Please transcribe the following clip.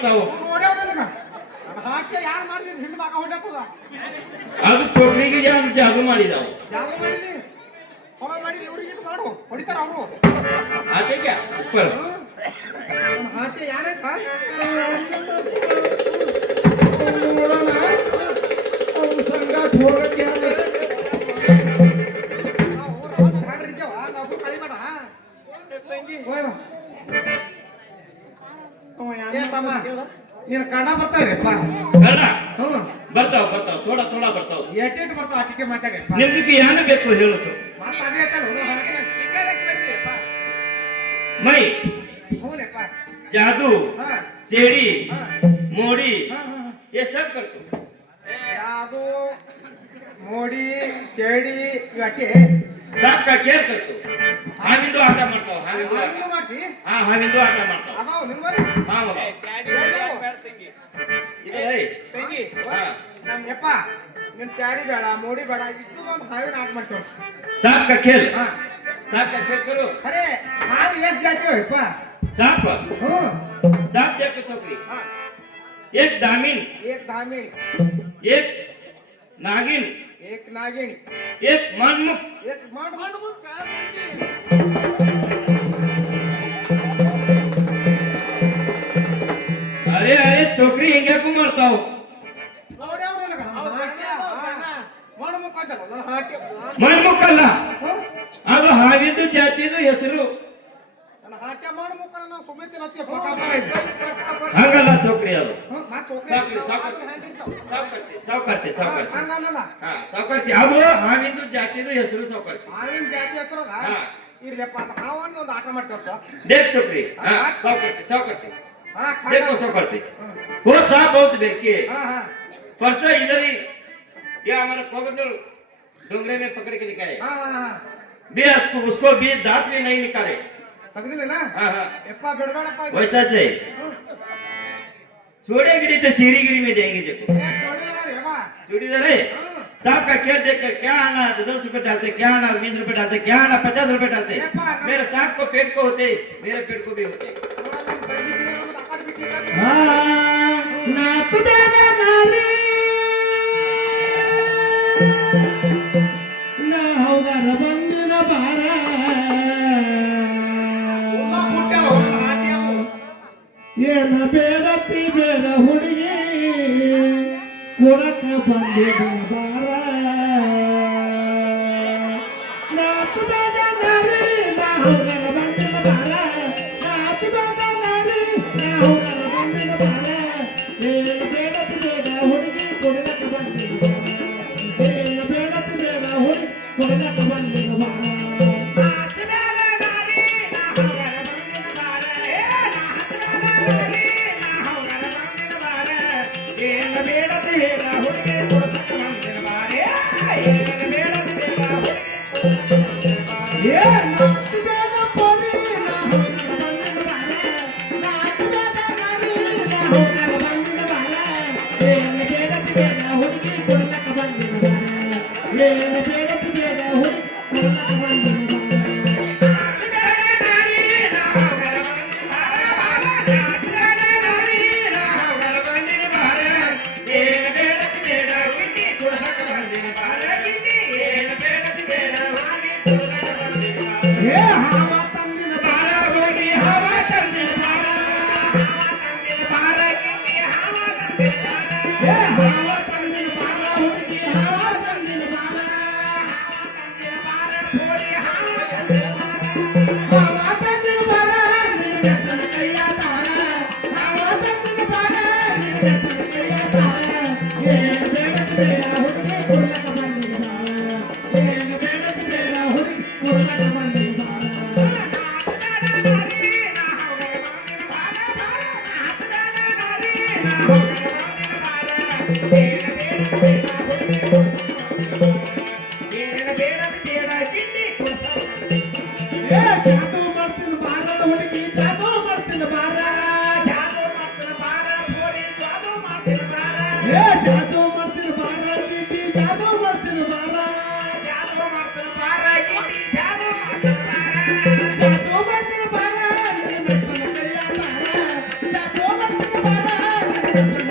ಮಾಡ್ತಾವು ಹಾಕಿ ಯಾರು ಮಾಡಿದ್ರು ಹಿಂದಾಗ ಹೊಡ್ಯಾಕದ ಅದು ಚೋಕ್ರಿಗೆ ಜಾದು ಮಾಡಿದಾವು ಯಾವ್ದು ಮಾಡಿದಿ ಹೊರ ಮಾಡಿದಿ ಇವ್ರಿಗೆ ಇದು ಮಾಡು ಹೊಡಿತಾರ ಅವರು ಆಚೆಗೆ ಉಪ್ಪರ್ ಹಾಕಿ ಯಾರೈತ ಅವ್ರು ಸಂಗಾಟ ಹೋಗಕ್ಕೆ ಊರ ಹಾಡ್ರಿ ಇದ್ದೇವ ನಾವು ಕಳಿಬೇಡ ಹೋಯ್ ಬಾ ಏ ತಮ್ಮ ನೀನು ಕನ್ನಡ ಬರ್ತಾವ್ರಿಪ್ಪ ಕನ್ನಡ ಹ್ಞೂ ಬರ್ತಾವ ಬರ್ತಾವ ಥೋಡ ಥೋಡ ಬರ್ತಾವ ಎಷ್ಟೆಷ್ಟು ಬರ್ತಾವ ಅಟ್ಟಿಗೆ ಮಾತಾಡಿ ನಿಮ್ಗೆ ಏನು ಬೇಕು ಹೇಳುದು ಮತ್ತೆ ಅದೇ ಐತಲ್ಲ ಮೈ ಹ್ಞೂನಪ್ಪ जादू हाँ चेड़ी हाँ मोड़ी हाँ हाँ ये सब कर तू ಯಾವುದು ಮೋಡಿ ಚೇಡಿ ಇವಟ್ಟಿ सब का केयर कर तू हामिंदो आटा ಮಾಡ್ತಾವ ಹಾಮಿಂದು ಹಾವಿಂದು ಮಾಡ್ತಿ ಹಾ ಹಾಮಿಂದು ಆಟ ಮಾಡ್ತಾವ ಅದಾವ ನಿಮ್ಮಲ್ಲಿ ಹಾ ಮಗ ಇದೆ ತಂಗಿ ಹಾ ನಮ್ಮ ಯಪ್ಪ ನಿನ್ ಚಾಡಿ ಬೇಡ ಮೋಡಿ ಬೇಡ ಇದ್ದು ಒಂದು ಹಾವಿನ ಆಟ ಮಾಡ್ತೇವೆ सांप का खेल ಹಾ सांप का खेल करो ಅರೆ ಹಾವು ಎಷ್ಟು ಜಾತಿ ಯಪ್ಪ सांप ಹ್ಞೂ सांप देखो चोकरी ಹಾ एक दामिन एक धामीण एक नागिन एक नागिण एक मनमुख एक मांड अरे अरे चोकरी ಹಿಂಗೆ ಕುಮಾರ್ತಾವ ನೋಡ್ಯಾವ್ರಲ್ಲ ಮಾಂಡ ಮುಖ ಅಂತಲ್ಲ ಹಾಕಿ मनमुख ಅಲ್ಲ ಹ್ಞೂ ಅದು ಹಾವಿಂದು ಜಾತಿದು ಹೆಸರು ನನ್ನ ಹಾಟ್ಯ ಮಾಡ ಮುಖನ ನಾವು ಸುಮೇತಿ ನತ್ತಿ ಪಕ್ಕ ಹಂಗಲ್ಲ ಚೋಕರಿ ಅದು ಮತ್ತೆ ಸಾವುಕಾರ್ತಿ ಸಾವುಕಾರ್ತಿ ಹಂಗಲ್ಲ ಹಾ ಸಾವುಕಾರ್ತಿ ಅದು ಹಾವಿಂದು ಜಾತಿದು ಹೆಸರು ಸಾವುಕಾರ್ತಿ ಹಾವಿನ ಜಾತಿ ಹೆಸರದ ಹಾ ಇರ್ಲಪ್ಪ ಅಂತ ಹಾವನ್ನು ಒಂದು ಆಟ ಮಾಡ್ತೇವೆ देख चोकरी हाँ साउकर्ती साउकर्ती ಹಾ देखो साउकर्ती वो सांप बहुत देखिए ಹಾ ಹಾ परसों इधर ही ये हमारा कोगनूर डोंगरे में पकड़ के निकाले ಹಾ ಹಾ भी उसको भी दांत भी नहीं निकाले ತೆಗ್ದಿಲ್ಲ हाँ हाँ ಯಪ್ಪ ಬಿಡಬೇಡಪ್ಪ वैसा से छोड़े गिरी तो सीरी गिरी में देंगे देखो चूड़ी दे सांप का खेल देखकर क्या आना 10 रुपए डालते क्या आना 20 रुपए डालते क्या आना 50 रुपए डालते मेरे सांप को पेट को होते मेरे पेट को भी होते ಬಂದಿನ ಬಾರ ಏನ ಬೇಡತ್ತಿ ಬೇಡ ಹುಡುಗಿ ಕೊರಕ ಬಂದಿದ ಬಾರ ನಾತು ಬೇಡ ನಾರಿ ನಾಹುಗರ ಬಂದಿನ ಬಾರ ನಾತು ಬೇಡ ನಾರಿ ನಾಹುಗರ ಬಂದಿನ ಬಾರ ಏನ ಬೇಡತ್ತಿ ಬೇಡ ಹುಡುಗಿ ಕೊರಕ ಬಂದಿನ ಬಾರ ಏನ ಬೇಡತ್ತಿ ಬೇಡ ಹುಡುಗಿ ಕೊರಕ ಬಂದಿನ ಬಾರ Bye. ಕಣ್ಣು